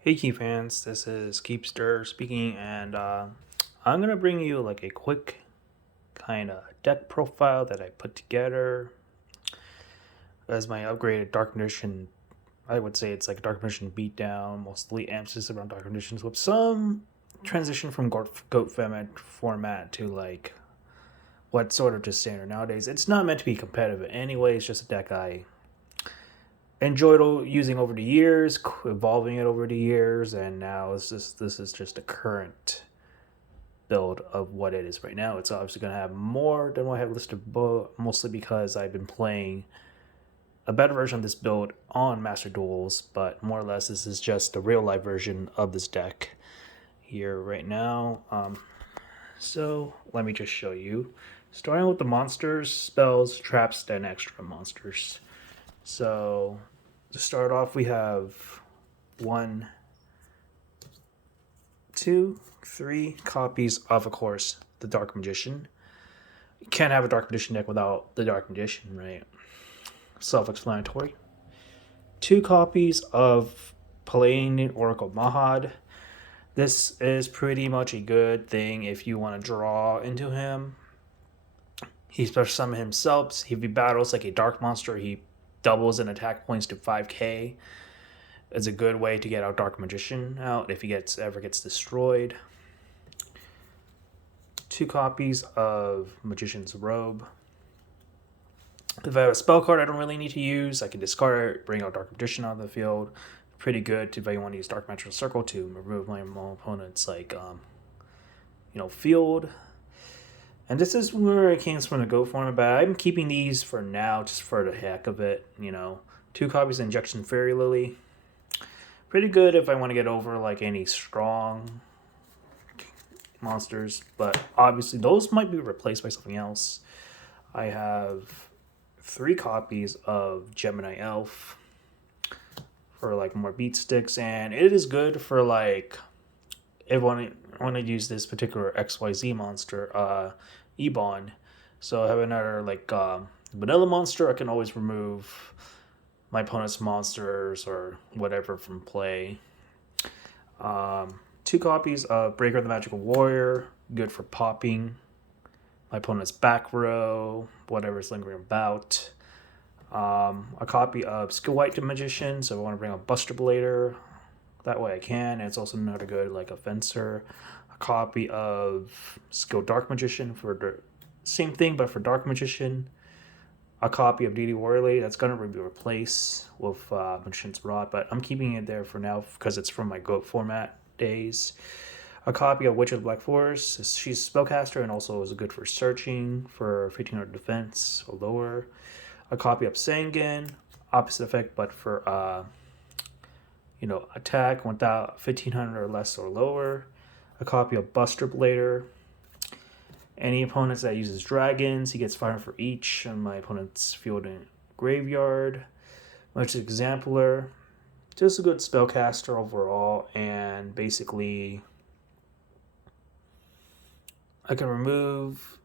Hey Key fans, this is Kiefster speaking, and I'm gonna bring you like a quick kind of deck profile that I put together as my upgraded Dark Magician. I would say it's like a Dark Magician beatdown, mostly emphasis around Dark Magicians with some transition from Goat format to like what's sort of just standard nowadays. It's not meant to be competitive anyway. It's just a deck I enjoyed using over the years, evolving it over the years, and now this is just a current build of what it is right now. It's obviously going to have more than what I have listed, mostly because I've been playing a better version of this build on Master Duels, but more or less this is just a real life version of this deck here right now. So let me just show you. Starting with the monsters, spells, traps, then extra monsters. So to start off, we have one, two, three copies of course, the Dark Magician. You can't have a Dark Magician deck without the Dark Magician, right? Self-explanatory. Two copies of Palladian Oracle Mahad. This is pretty much a good thing if you want to draw into him. He special summon himself. If he battles like a dark monster, he doubles in attack points to 5k. It's a good way to get our Dark Magician out if he ever gets destroyed. Two copies of Magician's Robe. If I have a spell card I don't really need to use, I can discard it, bring out Dark Magician on the field. Pretty good if I want to use Dark Magical Circle to remove my opponent's field. And this is where I came from to go for him, but I'm keeping these for now just for the heck of it. Two copies of Injection Fairy Lily. Pretty good if I want to get over like any strong monsters, but obviously those might be replaced by something else. I have three copies of Gemini Elf for like more beat sticks, and it is good for like if I want to use this particular XYZ monster, Ebon. So I have another like vanilla monster. I can always remove my opponent's monsters or whatever from play. Two copies of Breaker the Magical Warrior, good for popping my opponent's back row, whatever's lingering about. A copy of Skill White the Magician, so if I want to bring a Buster Blader, that way I can. And it's also another good like a fencer. A copy of Skill Dark Magician for the same thing, but for Dark Magician. A copy of DD Warley that's going to be replaced with Magician's Rod, but I'm keeping it there for now because it's from my GOAT format days. A copy of Witch of the Black Forest. She's a spellcaster and also is good for searching for 1500 defense or lower. A copy of Sangan, opposite effect, but for attack 1500 or less or lower. A copy of Buster Blader. Any opponents that uses dragons, he gets 500 for each on my opponent's field and graveyard. Much exemplar. Just a good spellcaster overall, and basically I can remove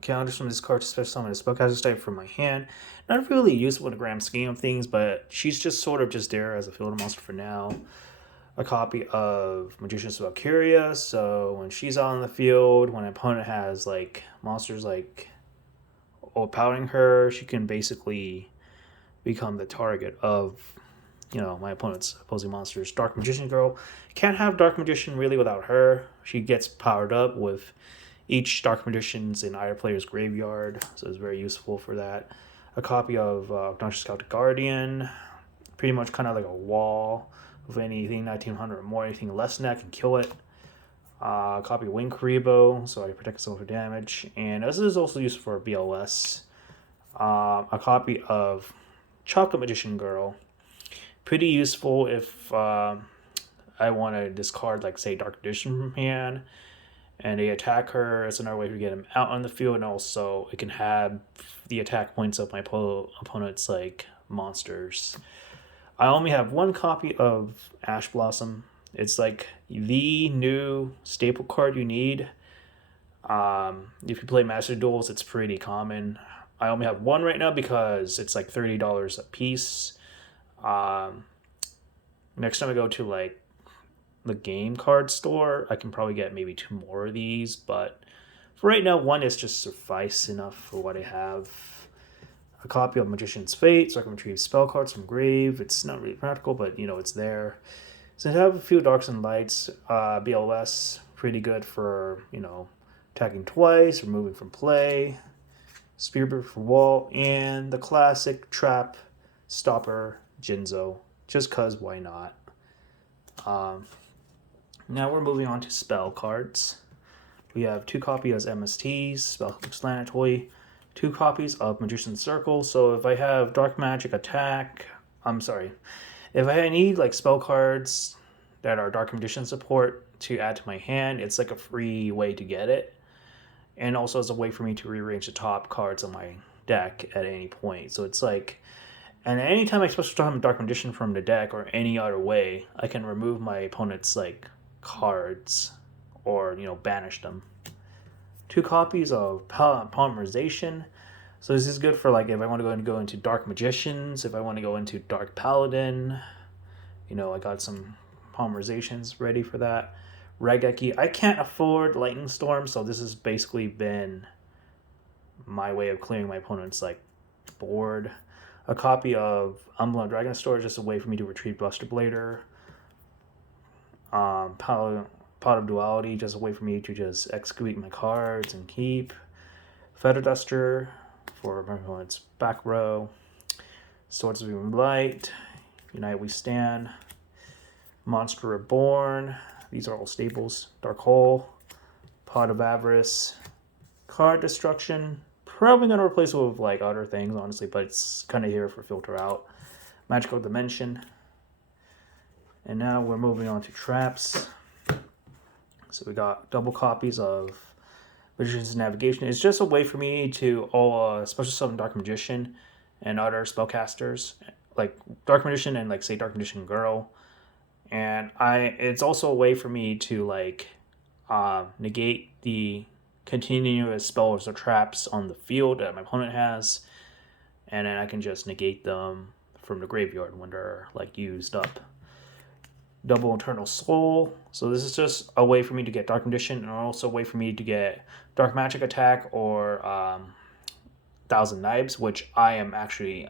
counters from this card to special summon a spellcaster type from my hand. Not really useful in the grand scheme of things, but she's just sort of just there as a field monster for now. A copy of Magician's Valkyria, so when she's out on the field, when an opponent has like monsters like overpowering her, she can basically become the target of my opponent's opposing monsters. Dark Magician Girl, can't have Dark Magician really without her. She gets powered up with each Dark Magician's in either player's graveyard, so it's very useful for that. A copy of Obnoxious Celtic Guardian, pretty much kind of like a wall with anything 1900 or more. Anything less than that can kill it. A copy of Wing Karibo, so I protect myself for damage, and this is also used for BLS. A copy of Chocolate Magician Girl, pretty useful if I want to discard, like, say, Dark Magician from hand, and they attack her. It's another way to get him out on the field, and also it can have the attack points of my opponent's, like, monsters. I only have one copy of Ash Blossom. It's, like, the new staple card you need. If you play Master Duels, it's pretty common. I only have one right now because it's like $30 a piece. Next time I go to like the game card store, I can probably get maybe 2 more of these, but for right now, 1 is just suffice enough for what I have. A copy of Magician's Fate, so I can retrieve spell cards from grave. It's not really practical, but it's there. So I have a few Darks and Lights, BLS, pretty good for, attacking twice, removing from play, Spearbird for wall, and the classic Trap Stopper Jinzo, just cause why not. Now we're moving on to spell cards. We have 2 copies as MSTs, self-explanatory, 2 copies of Magician's Circle. So if I have Dark Magic Attack, if I need like spell cards that are Dark Magician support to add to my hand, it's like a free way to get it. And also as a way for me to rearrange the top cards on my deck at any point. So it's like, and anytime I special summon a Dark Magician from the deck or any other way, I can remove my opponent's like cards or banish them. 2 copies of Polymerization. So this is good for like if I want to go into Dark Magicians, if I want to go into Dark Paladin, I got some polymerizations ready for that. Regeki. I can't afford Lightning Storm, so this has basically been my way of clearing my opponent's like board. A copy of Unblown Dragon Store, just a way for me to retrieve Buster Blader. Pot of Duality, just a way for me to just excavate my cards and keep. Feather Duster for my opponent's back row. Swords of Light. Unite We Stand. Monster Reborn. These are all staples. Dark Hole. Pot of Avarice. Card Destruction. Probably going to replace it with like other things, honestly, but it's kind of here for filter out. Magical Dimension. And now we're moving on to traps. So we got double copies of Magician's Navigation. It's just a way for me to special summon Dark Magician and other spellcasters, like Dark Magician and like say Dark Magician Girl. And it's also a way for me to like negate the continuous spells or traps on the field that my opponent has, and then I can just negate them from the graveyard when they're like used up. Double Eternal Soul. So this is just a way for me to get Dark Magician, and also a way for me to get Dark Magic Attack or Thousand Knives, which I actually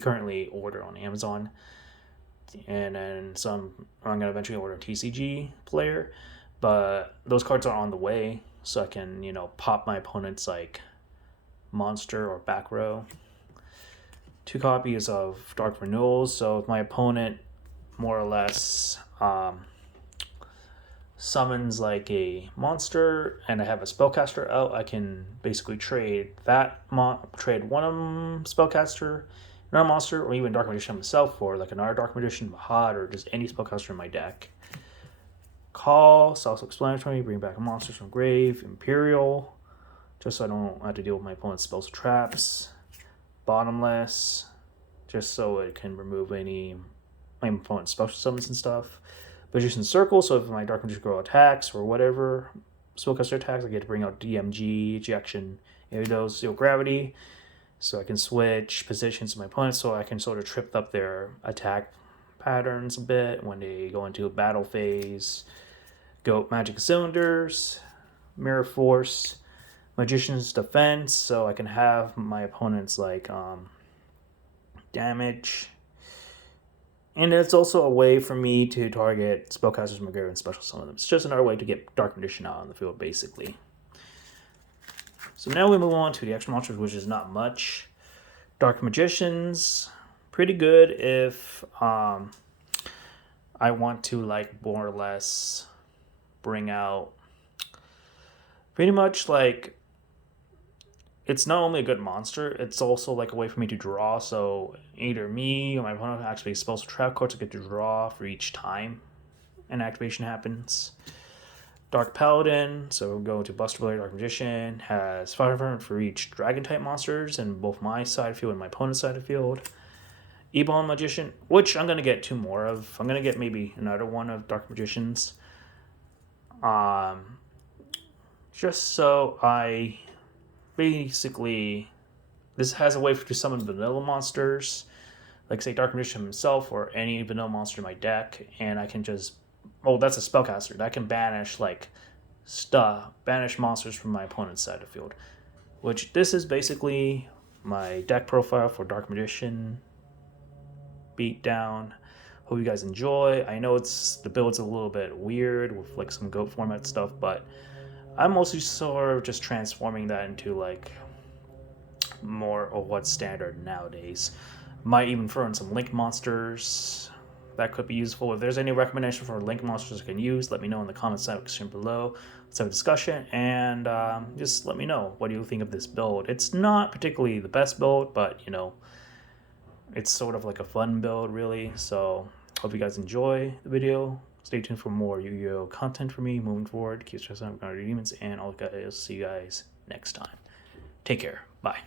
currently order on Amazon. And then I'm gonna eventually order a TCG player, but those cards are on the way, so I can pop my opponent's like monster or back row. 2 copies of Dark Renewals. So if my opponent more or less summons like a monster and I have a spellcaster out, I can basically trade one spellcaster, another monster, or even Dark Magician himself for like another Dark Magician, Mahad, or just any spellcaster in my deck. Call, self-explanatory, bring back monsters from grave. Imperial, just so I don't have to deal with my opponent's spells traps. Bottomless, just so it can remove any my opponent's special summons and stuff. Magician's Circle, so if my Dark Magician Girl attacks or whatever spellcaster attacks, I get to bring out DMG, Ejection, Aridos, Zero Gravity, so I can switch positions of my opponents, so I can sort of trip up their attack patterns a bit when they go into a battle phase. Go Magic Cylinders, Mirror Force, Magician's Defense, so I can have my opponent's like damage. And it's also a way for me to target spellcasters from my graveyard and special summon them. It's just another way to get Dark Magician out on the field, basically. So now we move on to the extra monsters, which is not much. Dark Magicians, pretty good if I want to like more or less bring out pretty much like it's not only a good monster, it's also like a way for me to draw. So either me or my opponent actually spells trap cards to get to draw for each time an activation happens. Dark Paladin, so go to Buster Blader. Dark Magician has 500 for each dragon type monsters in both my side of field and my opponent's side of field. Ebon Magician, which I'm gonna get 2 more of. I'm gonna get maybe another one of Dark Magicians. Just so I basically, this has a way to summon vanilla monsters, like say Dark Magician himself or any vanilla monster in my deck, and I can just Oh, that's a spellcaster that can banish like banish monsters from my opponent's side of the field. Which this is basically my deck profile for Dark Magician Beatdown. Hope you guys enjoy. I know the build's a little bit weird with like some goat format stuff, but I'm mostly sort of just transforming that into like more of what's standard nowadays. Might even throw in some link monsters that could be useful. If there's any recommendation for link monsters I can use, let me know in the comment section below. Let's have a discussion, and just let me know what do you think of this build. It's not particularly the best build, but you know, it's sort of like a fun build, really. So hope you guys enjoy the video. Stay tuned for more Yu-Gi-Oh content from me moving forward. Kiefster, Demons, and I'll see you guys next time. Take care. Bye.